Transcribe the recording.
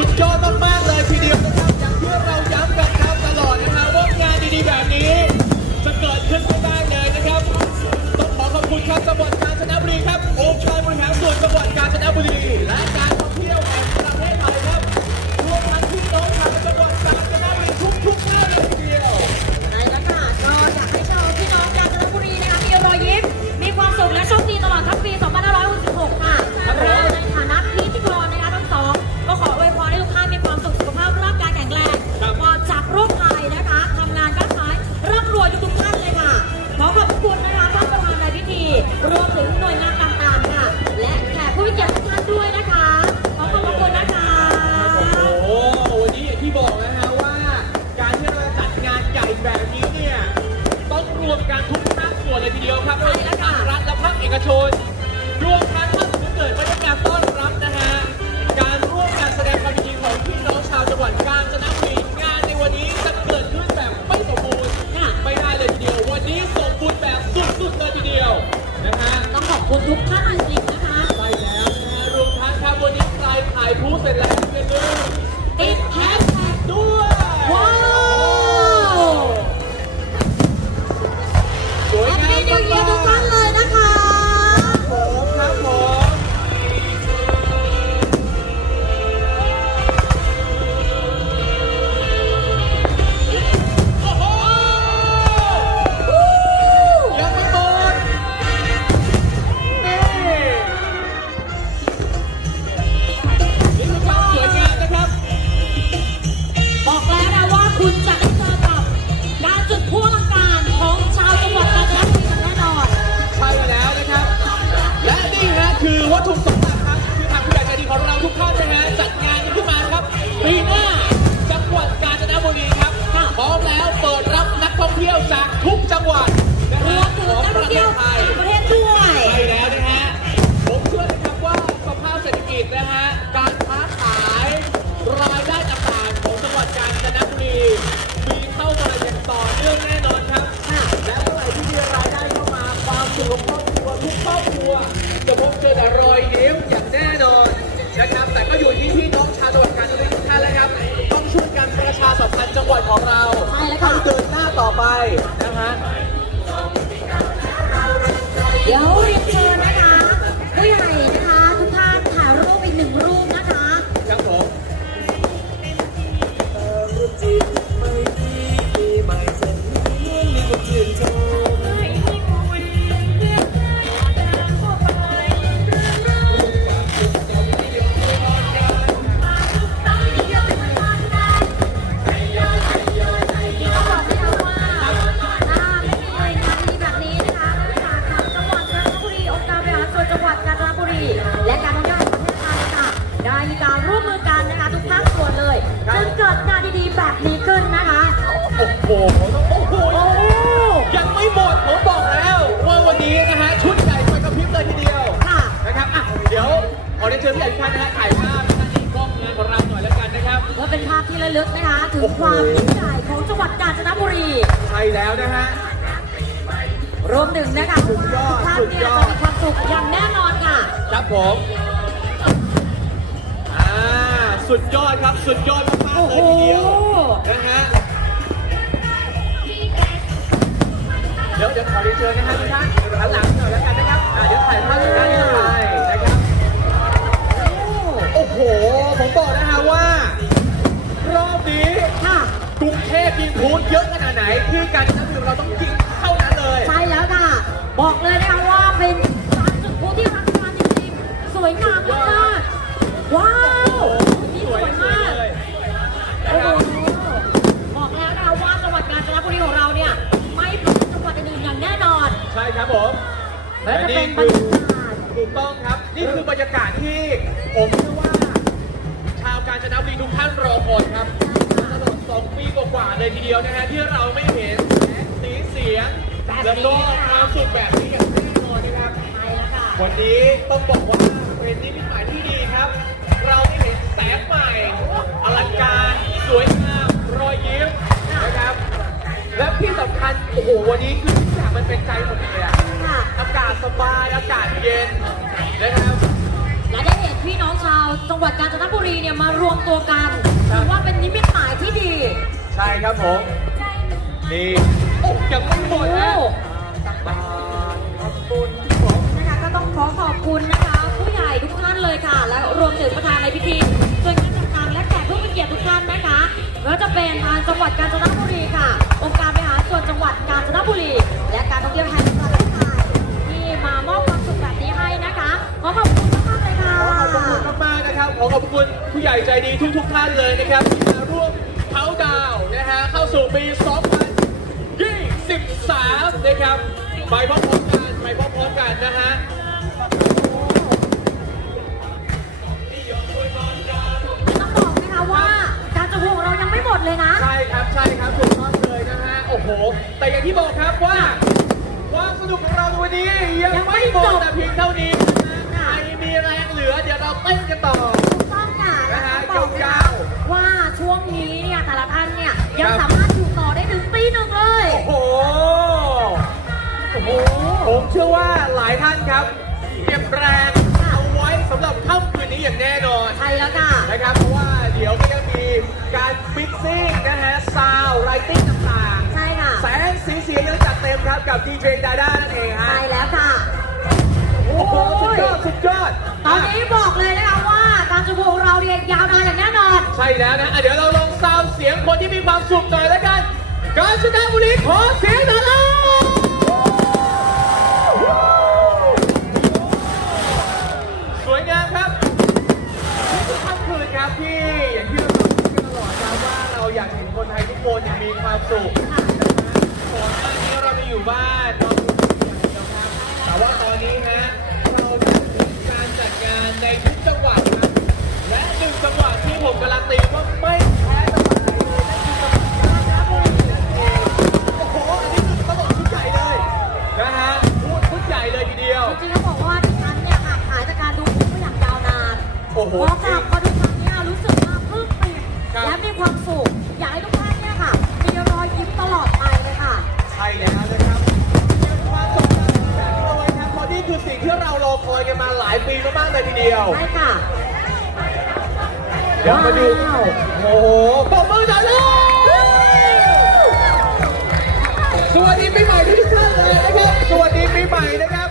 สุดยอดมากๆเลยทีเดียวนะครับอย่างที่เราย้ำกันครับตลอดนะครับว่างานดีๆแบบนี้จะเกิดขึ้นไม่ได้เลยนะครับต้องขอขอบคุณครับจังหวัดกาญจนบุรีครับองค์การบริหารส่วนจังหวัดกาญจนบุรีและ จะพบเจอแต่รอยยิ้มอย่างแน่นอนนะครับแต่ก็อยู่ที่พี่น้องชาวจังหวัดกาญจนบุรีทุกท่านแล้วครับต้องช่วยกันประชาสัมพันธ์จังหวัดของเราใช่แล้วค่ะให้เดินหน้าต่อไปนะฮะ เดี๋ยว เรียนเชิญพี่ใหญ่ทุกท่านนะฮะถ่ายภาพนะฮะที่กล้องงานของเราหน่อยแล้วกันนะครับเพื่อเป็นภาพที่ระลึกนะคะ ถึงความยิ่งใหญ่ของจังหวัดกาญจนบุรี ใช่แล้วนะฮะ รวมถึงนะคะสุดยอดทุกท่านสุดเนี่ยยอจะด มีความสุขอย่างแน่นอนค่ะ ครับผมอ่าสุดยอดครับ สุดยอดมากโอ้ๆโหเลยทีเดียวนะฮะ เดี๋ยวเดี๋ยวขอเรียนเชิญนะฮะทุกท่านหันหลังหน่อยแล้วกันนะครับอ่าเดี๋ยวถ่ายภาพจากด้านนี้ไปนะครับ กรุงเทพยิงพูดเยอะขนาดไหนที่การจนบุรีเราต้องยิงเท่านั้นเลยใช่แล้วค่ะ บอกเลยนะคะว่าเป็นการจุดพลุที่รักการจริงๆ สวยงามมากๆว้าวนี่สวยมากเลยโอ้โหบอกแล้วนะคะว่าจังหวัดกาญจนบุรีของเราเนี่ย ไม่แพ้จังหวัดอื่นๆอย่างแน่นอนใช่ครับผมและจะเป็นบรคืรอยากาศถูกต้องครับ นี่คือบรรยากาศที่ผมเชื่อว่า ชาวกาญจนบุรีทุกท่านรอคอยครับ ตลอดสองปีกว่าๆเลยทีเดียวนะฮะที่เราไม่เห็นแสงสีเสียงแบบนี้แล้วก็ความสุขแบบนี้อย่างแน่นอนนะครับใช่แล้วค่ะ วันนี้ต้องบอกว่าเป็นนิมิตหมายที่ดีครับ เราได้เห็นแสงใหม่อลังการสวยงามรอยยิ้มนะครับ และที่สำคัญโอ้โหวันนี้คือทุกอย่างมันเป็นใจหมดเลยอะค่ะอากาศสบายอากาศเย็นนะครับและได้เห็นพี่น้องชาวจังหวัดกาญจนบุรีเนี่ยมารวมตัวกันถือว่าเป็นนิมิตหมายที่ดีใช่ ครับผมนี่โอ้ยังไม่หมดนะโอ้ขอบคุณผมนะคะก็ต้องขอขอบคุณนะคะ ผู้ใหญ่ทุกท่านเลยค่ะ และรวมถึงประธานในพิธีส่วนงานต่างๆและแขกผู้มีเกียรติทุกท่านนะคะไม่ว่าจะเป็นทางจังหวัดกาญจนบุรีค่ะ องค์การบริหารส่วนจังหวัดกาญจนบุรี และการท่องเที่ยวแห่งประเทศไทยที่มามอบความสุขแบบนี้ให้นะคะขอขอบคุณมากๆเลยค่ะขอขอบคุณมากๆนะครับขอขอบคุณผู้ใหญ่ใจดีทุกๆท่านเลยนะครับที่มาร่วม เขาดาวน์นะฮะเข้าสู่ปี 2023 นะครับ ไปพร้อมๆกันไปพร้อมๆกันนะฮะต้องบอกนะคะว่าการจุดพลุของเรายังไม่หมดเลยนะ ใช่ครับใช่ครับถูกต้องเลยนะฮะโอ้โห แต่อย่างที่บอกครับว่าความสนุกของเราในวันนี้ยังไม่หมดแต่เพียงเท่านี้นะฮะใครมีแรงเหลือเดี๋ยวเราเต้นกันต่อถูกต้องค่ะนะฮะต้องบอกเลยยานะวว่า ช่วงนี้เนี่ยแต่ละท่านเนี่ยยังครับสามารถอยู่ต่อได้ถึงปีหนึ่งเลยโอ้โหโอ้โห ผมเชื่อว่าหลายท่านครับเก็บแรงเอาไว้สำหรับค่ำคืนนี้นี้อย่างแน่นอนใช่แล้วค่ะนะครับ เพราะว่าเดี๋ยวก็ยังมีการฟิกซิ่งนะฮะซาวไรติ้งต่างใช่ค่ะๆแสงสีเสียงยังจัดเต็มครับกับดีเจดาด้านั่นเองฮะใช่แล้วค่ะ โอ้โห สุดยอด สุดยอด ตอนนี้บอกเลยนะคะว่าการชุมนุมของเราเนี่ยยาวนานอย่างแน่นอน ใช่แล้วนะอะเดี๋ยวเราลองซาวเสียงคนที่มีความสุขหน่อยแล้วกัน กาญจนบุรีขอเสียงหน่อย โอ้โห พอกลับมาดูครั้งเนี้ยรู้สึกว่าปลื้มปิ่มครับ และมีความสุขอยากให้ทุกท่านเนี่ยค่ะ มีรอยยิ้มตลอดไปเลยค่ะ ใช่แล้วนะครับมีความทรงจำแบบนี้เอาไว้ครับเพราะนี่คือสิ่งที่เรารอคอยกันมาหลายปีมากๆเลยทีเดียวใช่ค่ะเดี๋ยวมาดู ว้าวโอ้โหปรบมือหน่อยเลยสวัสดีปีใหม่ทุกท่านเลยนะครับ สวัสดีปีใหม่นะครับ